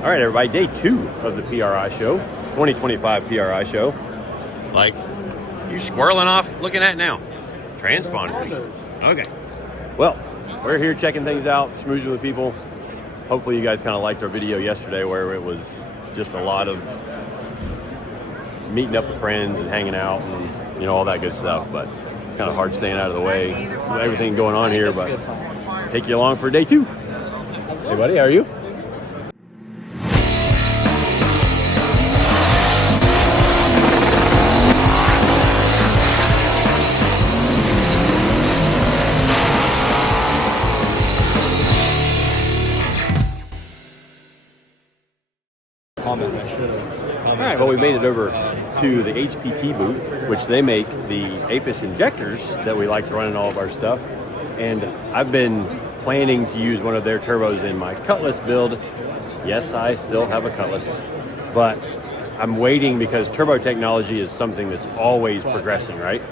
All right, everybody, day 2 of the PRI Show, 2025 PRI Show. Like, you squirreling off looking at now? Transponders. Okay. Well, we're here checking things out, schmoozing with people. Hopefully you guys kind of liked our video yesterday where it was just a lot of meeting up with friends and hanging out and, you know, all that good stuff. But it's kind of hard staying out of the way with everything going on here, but take you along for day 2. Hey, buddy, how are you? All right, well, we made it over to the HPT booth, which they make the APHIS injectors that we like to run in all of our stuff. And I've been planning to use one of their turbos in my Cutlass build. Yes, I still have a Cutlass, but I'm waiting because turbo technology is something that's always progressing, right?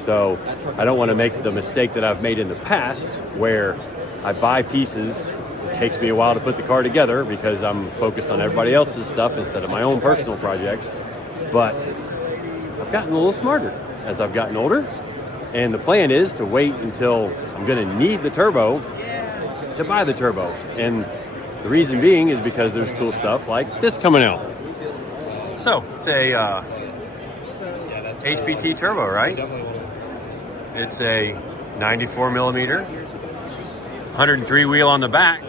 So I don't want to make the mistake that I've made in the past where I buy pieces. It takes me a while to put the car together because I'm focused on everybody else's stuff instead of my own personal projects. But I've gotten a little smarter as I've gotten older. And the plan is to wait until I'm going to need the turbo to buy the turbo. And the reason being is because there's cool stuff like this coming out. So it's a HPT turbo, right? It's a 94 millimeter. 103 wheel on the back.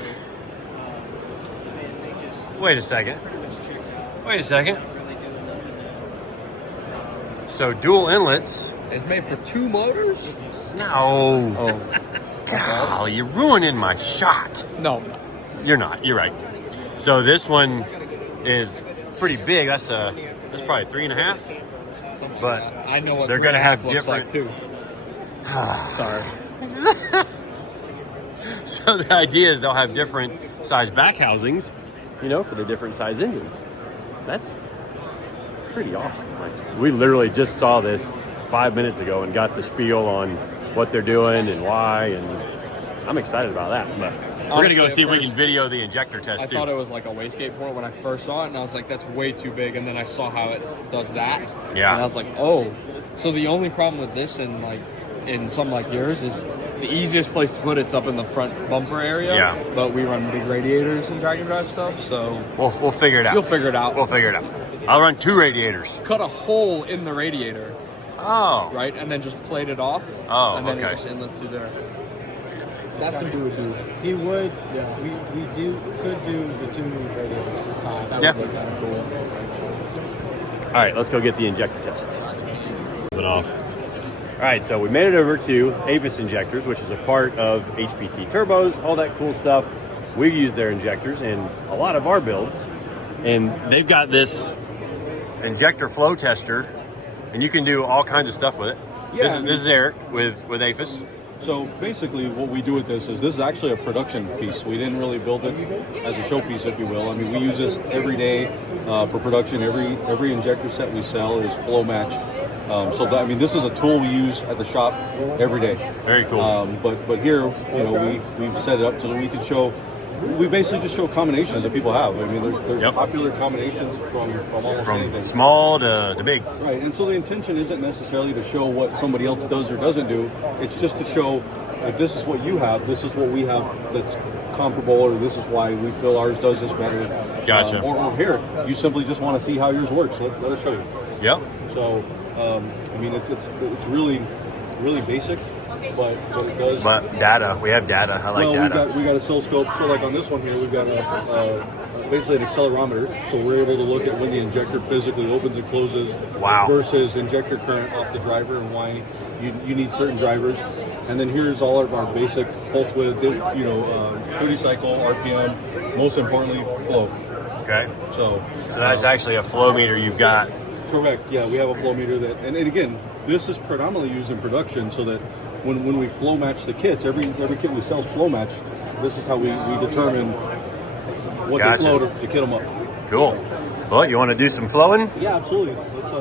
Wait a second. So dual inlets. It's made for 2 motors? No. Oh. Golly, you're ruining my shot. No. You're not. You're right. So this one is pretty big. That's probably 3.5. But I know what they're going to have different different too. Sorry. So the idea is they'll have different size back housings, you know, for the different size engines. That's pretty awesome. Like, we literally just saw this 5 minutes ago and got the spiel on what they're doing and why, and I'm excited about that. But we're going to go see if we can video the injector test too. I thought it was like a wastegate port when I first saw it, and I was like, that's way too big, and then I saw how it does that. Yeah. And I was like, oh. So the only problem with this and like in something like yours is the easiest place to put it's up in the front bumper area. Yeah. But we run big radiators and drag and drive stuff, so We'll figure it out. You'll figure it out. We'll figure it out. I'll run 2 radiators. Cut a hole in the radiator. Oh. Right, and then just plate it off. Oh, and then okay. it just inlets through there. That's something we would do. He would, yeah. We could do the 2 radiators aside. That would look kind of cool. All right, let's go get the injector test. Moving off. All right, so we made it over to APHIS injectors, which is a part of HPT turbos, all that cool stuff. We've used their injectors in a lot of our builds, and they've got this injector flow tester, and you can do all kinds of stuff with it. Yeah, This is Eric with APHIS. So basically what we do with this is actually a production piece. We didn't really build it as a showpiece, if you will. I mean, we use this every day for production. Every injector set we sell is flow matched. This is a tool we use at the shop every day. Very cool. But here, you know, we've set it up so that we can show. We basically just show combinations that people have. I mean, there's popular combinations from almost anything. Small to big. Right, and so the intention isn't necessarily to show what somebody else does or doesn't do. It's just to show if this is what you have, this is what we have that's comparable, or this is why we feel ours does this better. Gotcha. Or here, you simply just want to see how yours works. Let us show you. Yep. So, it's really basic. But it does. But data, we have data. I like data. We got oscilloscope. So like on this one here, we've got basically an accelerometer. So we're able to look at when the injector physically opens and closes. Wow. Versus injector current off the driver and why you need certain drivers. And then here's all of our basic pulse width, duty cycle, RPM. Most importantly, flow. Okay. So that's actually a flow meter you've got. Correct. Yeah, we have a flow meter that, and again, this is predominantly used in production so that when we flow match the kits, every kit we sell is flow matched. This is how we determine what they flow to kit them up. Cool. Well, you want to do some flowing? Yeah, absolutely. Let's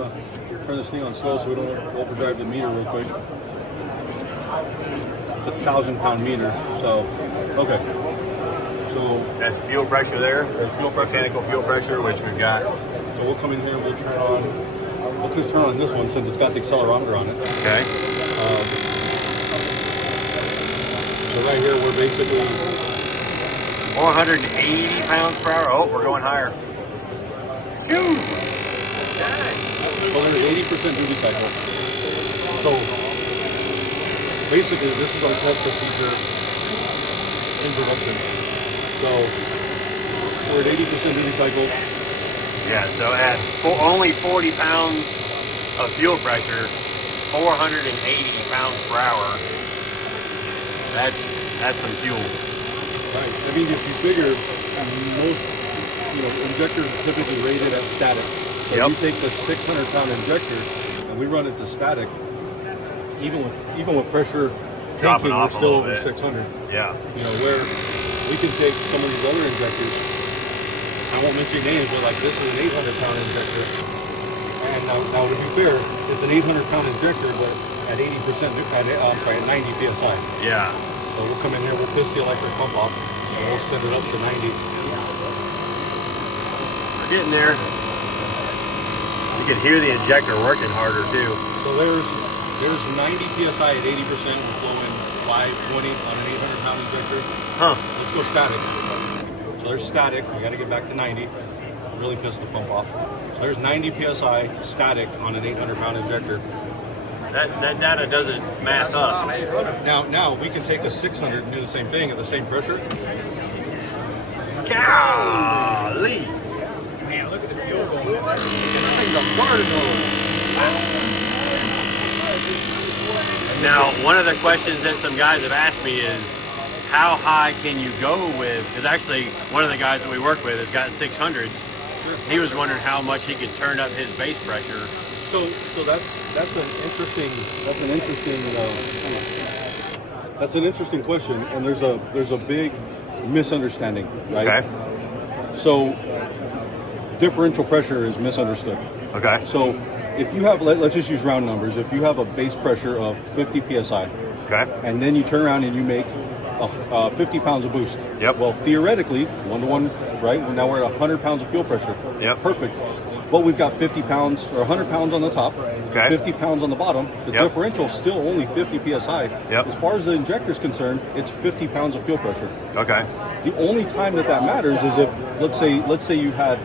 turn this thing on slow so we don't overdrive the meter real quick. It's a 1,000-pound meter, so okay. So That's fuel pressure there. There's fuel pressure. Mechanical fuel pressure, which we've got. So we'll come in here and we'll turn on. Let's just turn on this one since it's got the accelerometer on it. Okay. So right here we're basically 480 pounds per hour. Oh, we're going higher. Shoo! well, there's 80% duty cycle. So basically this is our test procedure in production. So we're at 80% duty cycle. Yeah, so at only 40 pounds of fuel pressure, 480 pounds per hour. That's some fuel. Right. I mean, if you figure most, injectors typically rated at static. So Yep. you take the 600-pound injector and we run it to static. Even with pressure Dropping tanking, we're off a still little over bit. 600. Yeah. Where we can take some of these other injectors. I won't mention names, but like this is an 800-pound injector. And now to be fair, it's an 800-pound injector, but at 80%, at 90 psi. Yeah. So we'll come in here, we'll piss the electric pump off, and we'll send it up to 90. We're getting there. You can hear the injector working harder too. So there's 90 psi at 80%. We're flowing 520 on an 800-pound injector. Huh. Let's go static. So there's static. We got to get back to 90. Really piss the pump off. So there's 90 psi static on an 800-pound injector. That data doesn't math up. Now we can take a 600 and do the same thing at the same pressure. Golly. Man, look at the fuel going in there. That thing's a water Now, one of the questions that some guys have asked me is, how high can you go with? Because actually, one of the guys that we work with has got 600s. He was wondering how much he could turn up his base pressure. So that's an interesting question, and there's a big misunderstanding, right? Okay. So differential pressure is misunderstood. Okay. So if you have, let's just use round numbers. If you have a base pressure of 50 psi, Okay. and then you turn around and you make 50 pounds of boost. Yep. Well, theoretically, 1-to-1, right? Now we're at 100 pounds of fuel pressure. Yep. Perfect. But we've got 50 pounds or 100 pounds on the top, Okay. 50 pounds on the bottom. The Yep. differential is still only 50 psi. Yep. As far as the injector is concerned, it's 50 pounds of fuel pressure. Okay. The only time that matters is if, let's say you had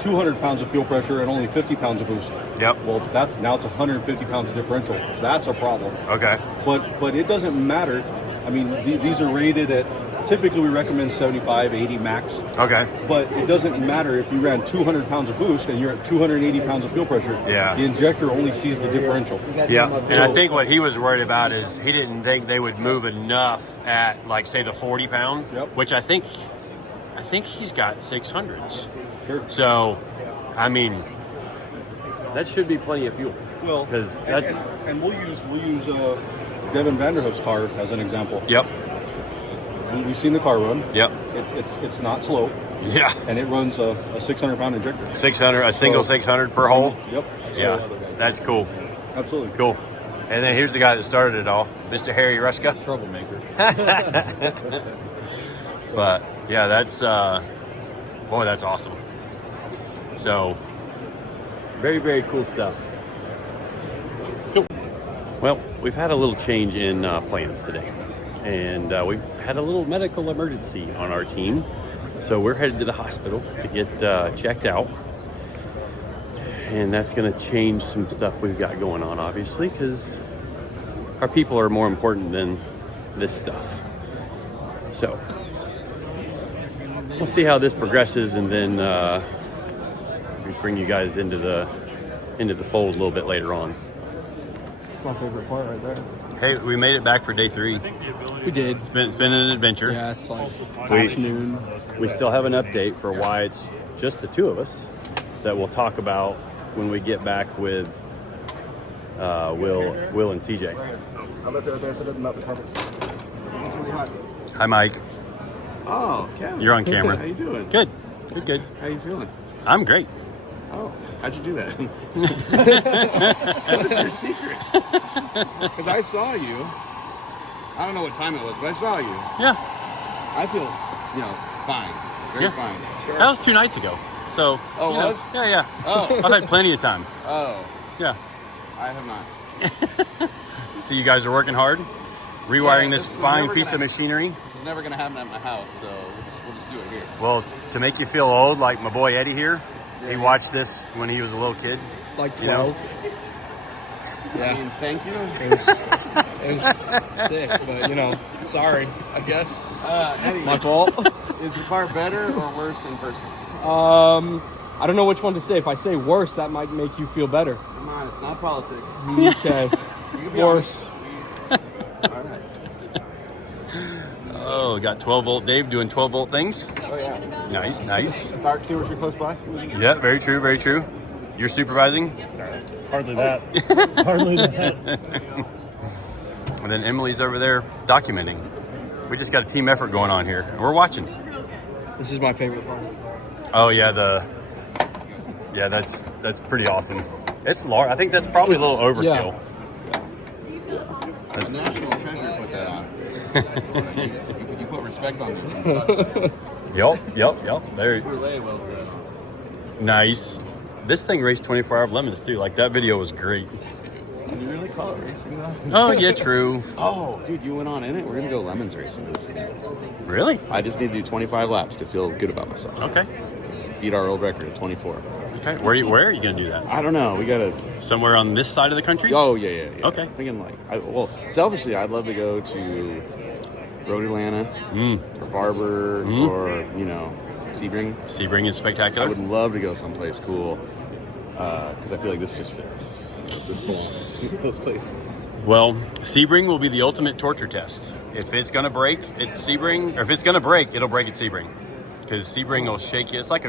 200 pounds of fuel pressure and only 50 pounds of boost. Yep. Well, now it's 150 pounds of differential. That's a problem. Okay. But it doesn't matter. I mean, these are rated at, typically we recommend 75, 80 max. Okay. But it doesn't matter if you ran 200 pounds of boost and you're at 280 pounds of fuel pressure. Yeah. The injector only sees the differential. Yeah. And I think what he was worried about is he didn't think they would move enough at, like, say, the 40 pound, Yep. which I think he's got 600s. Sure. So, I mean, that should be plenty of fuel. Well, because that's and we'll use Devin Vanderhoof's car as an example. Yep. We've seen the car run. Yep. It's not slow, Yeah. and it runs a 600-pound injector. 600, a single 600 per hole. Yep. Yeah. That's cool. Absolutely. Cool. And then here's the guy that started it all, Mr. Harry Ruska. Troublemaker. But yeah, that's boy, that's awesome. So very, very cool stuff. Cool. Well, we've had a little change in plans today, and we've had a little medical emergency on our team. So we're headed to the hospital to get checked out, and that's going to change some stuff we've got going on, obviously, because our people are more important than this stuff. So we'll see how this progresses, and then we bring you guys into the fold a little bit later on. That's my favorite part right there. Hey, we made it back for day 3. We did. It's been an adventure. Yeah, it's like We- afternoon. We still have an update for why it's just the two of us that we'll talk about when we get back with Will and TJ. How about the other side of the mountain? It's really hot. Hi, Mike. Oh, Kevin. You're on camera. How you doing? Good. Good. How you feeling? I'm great. Oh, how'd you do that? What is your secret? Because I saw you. I don't know what time it was, but I saw you. Yeah. I feel, fine. Very fine. That was 2 nights ago. So. Oh, you know, was? Yeah. Oh. I've had plenty of time. Oh. Yeah. I have not. So you guys are working hard, rewiring Yeah, this this is fine never piece of gonna- machinery. This is never going to happen at my house, so we'll just do it here. Well, to make you feel old, like my boy Eddie here, he watched this when he was a little kid. Like You know? 12. I mean, thank you. It was sick, but sorry, I guess. Eddie, My fault. is the car better or worse in person? I don't know which one to say. If I say worse, that might make you feel better. Come on, it's not politics. Okay. You can be Worse. honest. All right. Oh, got 12-volt Dave doing 12-volt things. Oh, yeah. Nice, nice. Fire extinguisher close by? Yeah, very true, very true. You're supervising? Hardly that. Hardly that. And then Emily's over there documenting. We just got a team effort going on here. And we're watching. This is my favorite part. Oh, yeah, that's pretty awesome. It's large. I think that's probably a little overkill. A national treasure put that on. you put respect on them. Yep. There. Relay well done. Nice. This thing raced 24-hour lemons too. Like that video was great. Can you really call it racing though? Oh yeah, true. Oh, dude, you went on in it? We're going to go lemons racing this year. Really? I just need to do 25 laps to feel good about myself. Okay. Beat our old record at 24. Okay. Where are you gonna do that? I don't know. We got to... Somewhere on this side of the country? Oh, yeah. Okay. I'm thinking selfishly, I'd love to go to Road Atlanta or Barber or, Sebring. Sebring is spectacular. I would love to go someplace cool because I feel like this just fits. This belongs. Those places. Well, Sebring will be the ultimate torture test. If it's gonna break at Sebring, or if it's gonna break, it'll break at Sebring. Because Sebring will shake you. It's like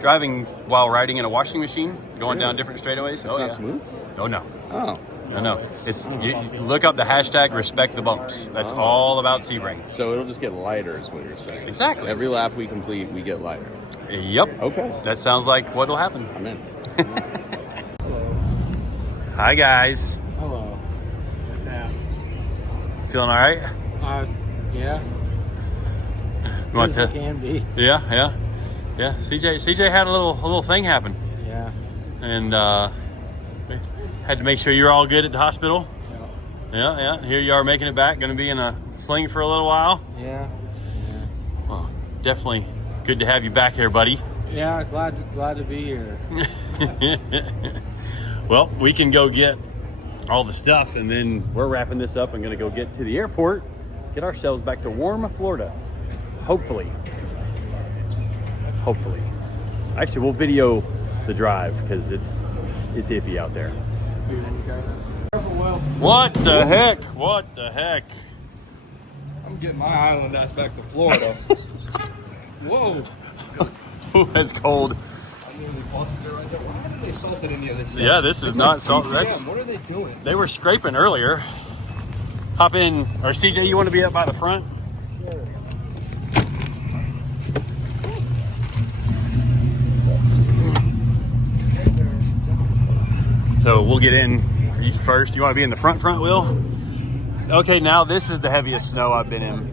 driving while riding in a washing machine, going down different straightaways. It's not smooth? Oh no. Oh. No. It's you look up the hashtag respect the bumps. That's all about Sebring. So it'll just get lighter is what you're saying. Exactly. Every lap we complete, we get lighter. Yep. Okay. That sounds like what'll happen. I'm in. Hi guys. Hello. What's that? Feeling all right? Yeah. You want As it to? can be. Yeah. CJ had a little thing happen, Yeah. and had to make sure you're all good at the hospital. Yeah. Here you are making it back. Going to be in a sling for a little while. Yeah. Well, definitely good to have you back here, buddy. Yeah. Glad to be here. Well, we can go get all the stuff, and then we're wrapping this up and going to go get to the airport, get ourselves back to warm Florida. Hopefully. Actually, we'll video the drive because it's iffy out there. What the heck? I'm getting my island ass back to Florida. Whoa. Ooh, that's cold. I nearly busted it right there. Why did they salted any of this? Yeah, this is not salt. That's What are they doing? they were scraping earlier. Hop in, or CJ, you want to be up by the front? So we'll get in first. You want to be in the front, Will? Okay, now this is the heaviest snow I've been in.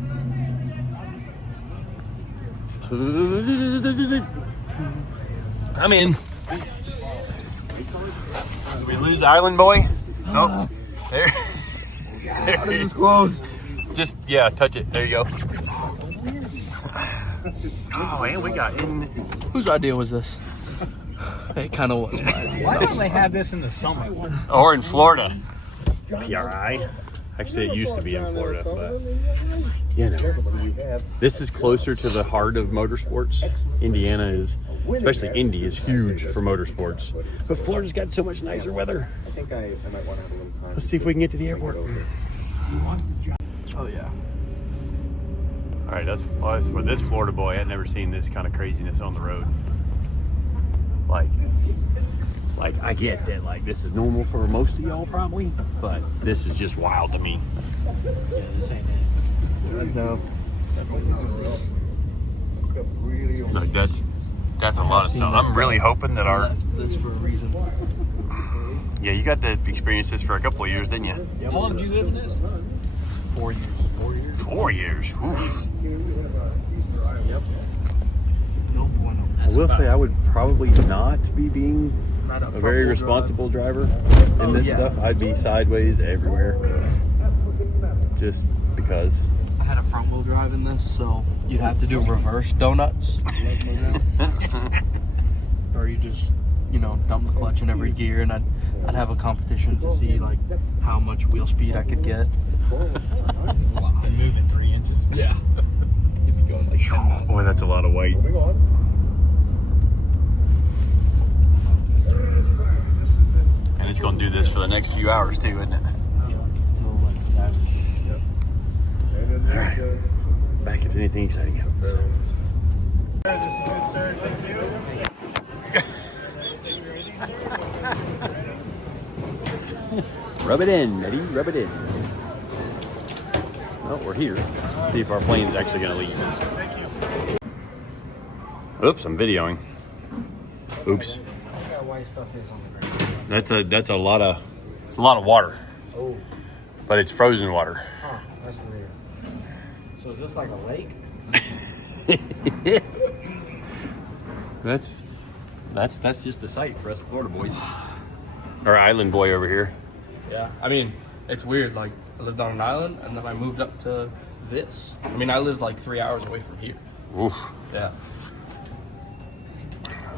I'm in. Did we lose the island boy? Nope. There. How does this close? Just, touch it. There you go. Oh, and we got in. Whose idea was this? It kind of was. Why don't they have this in the summer? Or in Florida. PRI. Actually, it used to be in Florida, but this is closer to the heart of motorsports. Indiana is, especially Indy, is huge for motorsports. But Florida's got so much nicer weather. I think I might want to have a little time. Let's see if we can get to the airport. Oh yeah. All right, that's for this Florida boy. I'd never seen this kind of craziness on the road. Like I get that, like this is normal for most of y'all probably, but this is just wild to me. Yeah, this ain't it. No. Look, that's a lot of stuff. I'm really hoping that our That's for a reason. you got to experience this for a couple of years, didn't you? How long did you live in this? 4 years. 4 years. 4 years. Oof. I will say I would probably not be being a very responsible driver in this stuff. I'd be sideways everywhere, just because. I had a front wheel drive in this, so you'd have to do reverse donuts. Or you just, you know, dump the clutch in every gear, and I'd have a competition to see like how much wheel speed I could get. I'm moving 3 inches. Yeah. You'd be going like, Oh, boy, that's a lot of weight. And it's going to do this for the next few hours too, isn't it? All right, back if anything exciting happens. Rub it in, Eddie, rub it in. Well, we're here. Let's see if our plane's actually going to leave. Oops, I'm videoing. Oops. That's a lot of water. Oh, But it's frozen water. huh, that's weird. So is this like a lake? That's just the sight for us Florida boys. Our island boy over here. yeah. I mean, it's weird. Like, I lived on an island, and then I moved up to this. I mean, I lived like 3 hours away from here. Oof. Yeah.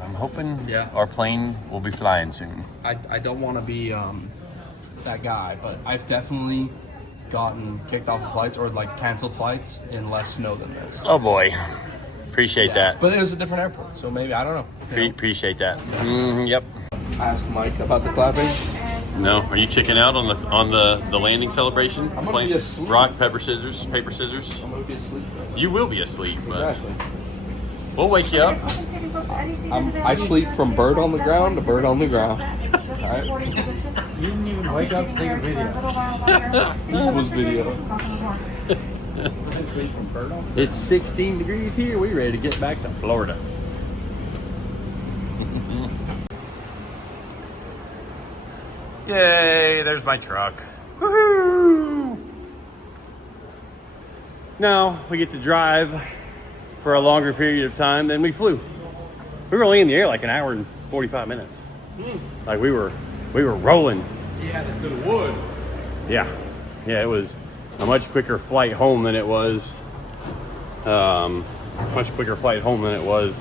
I'm hoping Yeah. our plane will be flying soon. I don't want to be that guy, but I've definitely gotten kicked off of flights or like canceled flights in less snow than this. Oh boy. Appreciate that. But it was a different airport, so maybe, I don't know. Appreciate that. Yep. Ask Mike about the clapping. No, are you checking out on the landing celebration? I'm gonna be asleep. Rock, paper, scissors, paper, scissors. I'm gonna be asleep. You will be asleep, but Exactly. we'll wake you up. I sleep from bird on the ground to bird on the ground. Alright? You didn't even wake up to take a video. This was video. It's 16 degrees here. We're ready to get back to Florida. Yay, there's my truck. Woohoo! Now we get to drive for a longer period of time than we flew. We were only in the air like an hour and 45 minutes. Like we were rolling. Yeah, to the wood. Yeah, it was a much quicker flight home than it was. Much quicker flight home than it was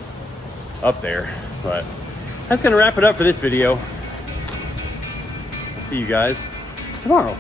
up there. But that's gonna wrap it up for this video. I'll see you guys tomorrow.